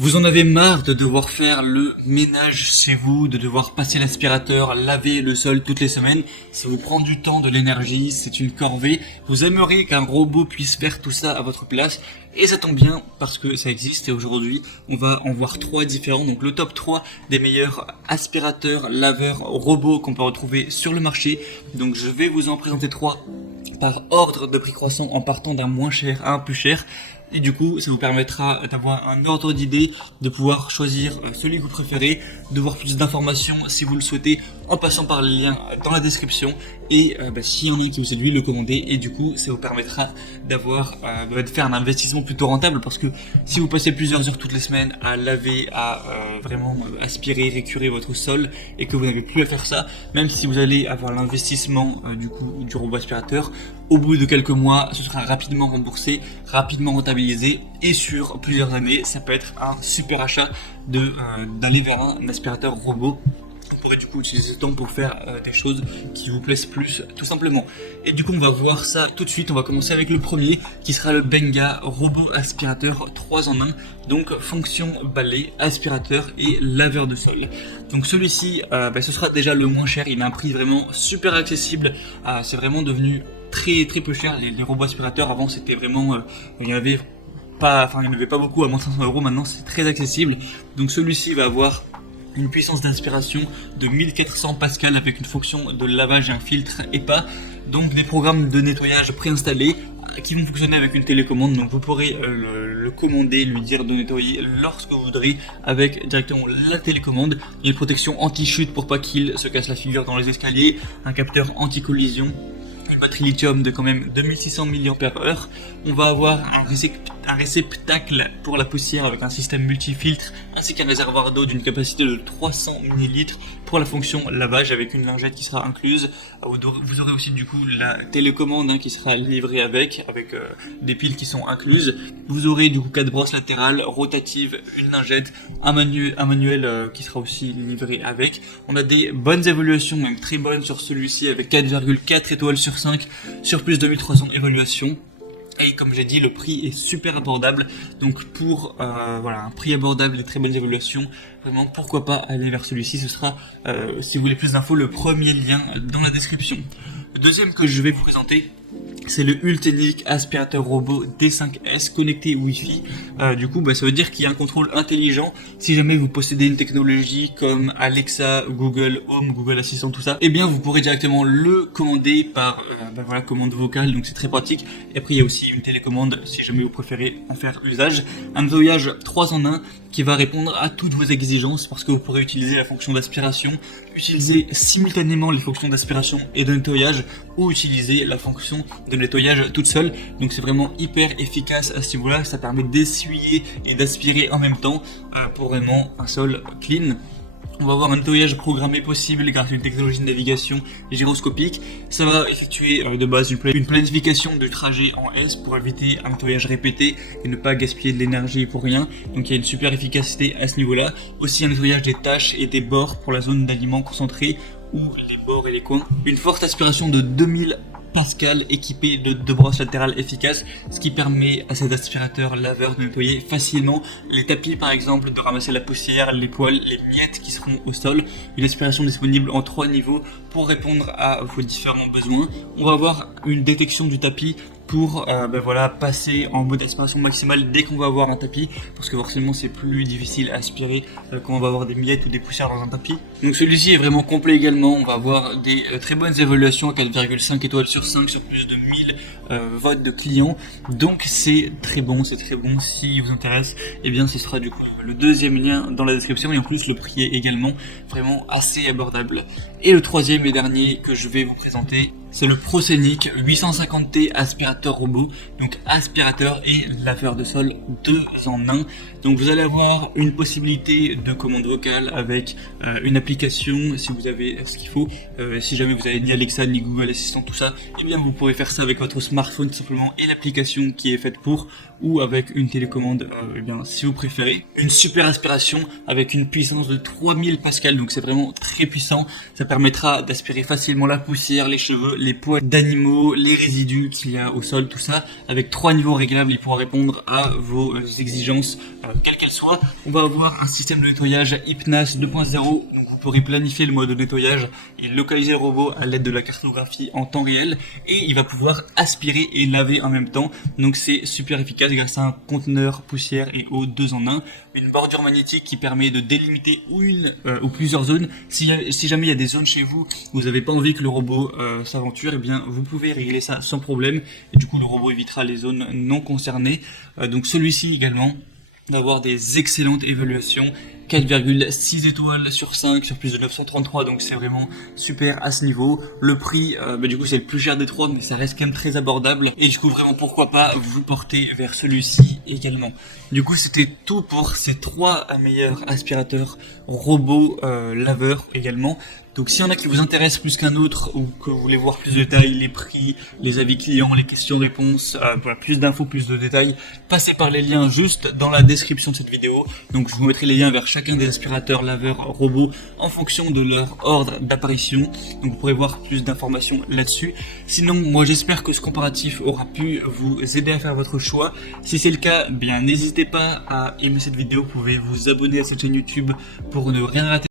Vous en avez marre de devoir faire le ménage chez vous, de devoir passer l'aspirateur, laver le sol toutes les semaines. Ça vous prend du temps, de l'énergie, c'est une corvée. Vous aimeriez qu'un robot puisse faire tout ça à votre place. Et ça tombe bien parce que ça existe et aujourd'hui on va en voir trois différents. Donc le top 3 des meilleurs aspirateurs, laveurs, robots qu'on peut retrouver sur le marché. Donc je vais vous en présenter trois par ordre de prix croissant en partant d'un moins cher à un plus cher. Et du coup, ça vous permettra d'avoir un ordre d'idée, de pouvoir choisir celui que vous préférez, de voir plus d'informations si vous le souhaitez en passant par le lien dans la description. Et s'il y en a un qui vous séduit, le commander. Et du coup, ça vous permettra de faire un investissement plutôt rentable parce que si vous passez plusieurs heures toutes les semaines à laver, à vraiment aspirer, récurer votre sol et que vous n'avez plus à faire ça, même si vous allez avoir l'investissement du robot aspirateur, au bout de quelques mois, ce sera rapidement remboursé, rapidement rentabilisé et sur plusieurs années, ça peut être un super achat d'aller vers un aspirateur robot. Vous pourrez du coup utiliser ce temps pour faire des choses qui vous plaisent plus, tout simplement. Et du coup, on va voir ça tout de suite. On va commencer avec le premier, qui sera le Benga robot aspirateur 3 en 1. Donc, fonction balai, aspirateur et laveur de sol. Donc, celui-ci, ce sera déjà le moins cher. Il a un prix vraiment super accessible. C'est vraiment devenu très très peu cher. Les robots aspirateurs, avant, c'était vraiment... il n'y en avait pas beaucoup à moins de 500 euros. Maintenant, c'est très accessible. Donc, celui-ci va avoir une puissance d'inspiration de 1400 pascal avec une fonction de lavage et un filtre EPA, donc des programmes de nettoyage préinstallés qui vont fonctionner avec une télécommande. Donc vous pourrez le commander, lui dire de nettoyer lorsque vous voudrez avec directement la télécommande. Il y a une protection anti-chute pour pas qu'il se casse la figure dans les escaliers, un capteur anti-collision, une batterie lithium de quand même 2600 mAh. On va avoir un réceptacle pour la poussière avec un système multifiltre ainsi qu'un réservoir d'eau d'une capacité de 300 ml pour la fonction lavage avec une lingette qui sera incluse. Vous aurez aussi du coup la télécommande qui sera livrée avec des piles qui sont incluses. Vous aurez du coup 4 brosses latérales rotatives, une lingette, un manuel qui sera aussi livré avec. On a des bonnes évaluations, même très bonnes sur celui-ci avec 4,4 étoiles sur 5 sur plus de 1300 évaluations. Et comme j'ai dit, le prix est super abordable. Donc pour un prix abordable et très bonnes évaluations, vraiment pourquoi pas aller vers celui-ci. Ce sera, si vous voulez plus d'infos, le premier lien dans la description. Le deuxième que je vais vous présenter, c'est le Ultenic aspirateur robot D5S connecté Wi-Fi. Ça veut dire qu'il y a un contrôle intelligent. Si jamais vous possédez une technologie comme Alexa, Google Home, Google Assistant, tout ça, eh bien vous pourrez directement le commander par commande vocale. Donc c'est très pratique. Et après il y a aussi une télécommande si jamais vous préférez en faire l'usage. Un nettoyage 3 en 1 qui va répondre à toutes vos exigences parce que vous pourrez utiliser la fonction d'aspiration, utiliser simultanément les fonctions d'aspiration et de nettoyage ou utiliser la fonction de nettoyage toute seule. Donc c'est vraiment hyper efficace à ce niveau-là. Ça permet d'essuyer et d'aspirer en même temps pour vraiment un sol clean. On va avoir un nettoyage programmé possible grâce à une technologie de navigation gyroscopique. Ça va effectuer de base une planification de trajet en S pour éviter un nettoyage répété et ne pas gaspiller de l'énergie pour rien. Donc il y a une super efficacité à ce niveau-là. Aussi un nettoyage des taches et des bords pour la zone d'aliments concentrés ou les bords et les coins. Une forte aspiration de 2000 Pascal équipé de 2 brosses latérales efficaces, ce qui permet à cet aspirateur laveur de nettoyer facilement les tapis par exemple, de ramasser la poussière, les poils, les miettes qui seront au sol. Une aspiration disponible en 3 niveaux pour répondre à vos différents besoins. On va avoir une détection du tapis pour passer en mode aspiration maximale dès qu'on va avoir un tapis, parce que forcément c'est plus difficile à aspirer quand on va avoir des miettes ou des poussières dans un tapis. Donc celui-ci est vraiment complet également. On va avoir des très bonnes évaluations à 4,5 étoiles sur 5 sur plus de 1000 votes de clients. Donc c'est très bon. Si vous intéresse, eh bien ce sera du coup le deuxième lien dans la description, et en plus le prix est également vraiment assez abordable. Et le troisième et dernier que je vais vous présenter, c'est le Proscenic 850T aspirateur robot, donc aspirateur et laveur de sol 2 en 1. Donc vous allez avoir une possibilité de commande vocale avec une application si vous avez ce qu'il faut. Si jamais vous avez ni Alexa ni Google Assistant, tout ça, eh bien vous pourrez faire ça avec votre smartphone simplement et l'application qui est faite pour, ou avec une télécommande si vous préférez. Une super aspiration avec une puissance de 3000 pascal, donc c'est vraiment très puissant. Ça permettra d'aspirer facilement la poussière, les cheveux, les poids d'animaux, les résidus qu'il y a au sol, tout ça. Avec 3 niveaux réglables, il pourra répondre à vos exigences, quelles qu'elles soient. On va avoir un système de nettoyage Hypnas 2.0, donc vous pourrez planifier le mode de nettoyage et localiser le robot à l'aide de la cartographie en temps réel. Et il va pouvoir aspirer et laver en même temps. Donc c'est super efficace grâce à un conteneur poussière et eau 2 en 1. Une bordure magnétique qui permet de délimiter une ou plusieurs zones. Si jamais il y a des zones chez vous où vous n'avez pas envie que le robot s'aventure, eh bien vous pouvez régler ça sans problème. Et du coup le robot évitera les zones non concernées. Donc celui-ci également d'avoir des excellentes évaluations, 4,6 étoiles sur 5 sur plus de 933, donc c'est vraiment super à ce niveau. Le prix, du coup c'est le plus cher des trois, mais ça reste quand même très abordable, et du coup vraiment pourquoi pas vous porter vers celui-ci également. Du coup c'était tout pour ces 3 meilleurs aspirateurs robots laveurs également. Donc s'il y en a qui vous intéressent plus qu'un autre, ou que vous voulez voir plus de détails, les prix, les avis clients, les questions-réponses, voilà, plus d'infos, plus de détails, passez par les liens juste dans la description de cette vidéo. Donc je vous mettrai les liens vers chacun des aspirateurs laveurs robots en fonction de leur ordre d'apparition. Donc vous pourrez voir plus d'informations là-dessus. Sinon, moi j'espère que ce comparatif aura pu vous aider à faire votre choix. Si c'est le cas, bien n'hésitez pas à aimer cette vidéo, vous pouvez vous abonner à cette chaîne YouTube pour ne rien rater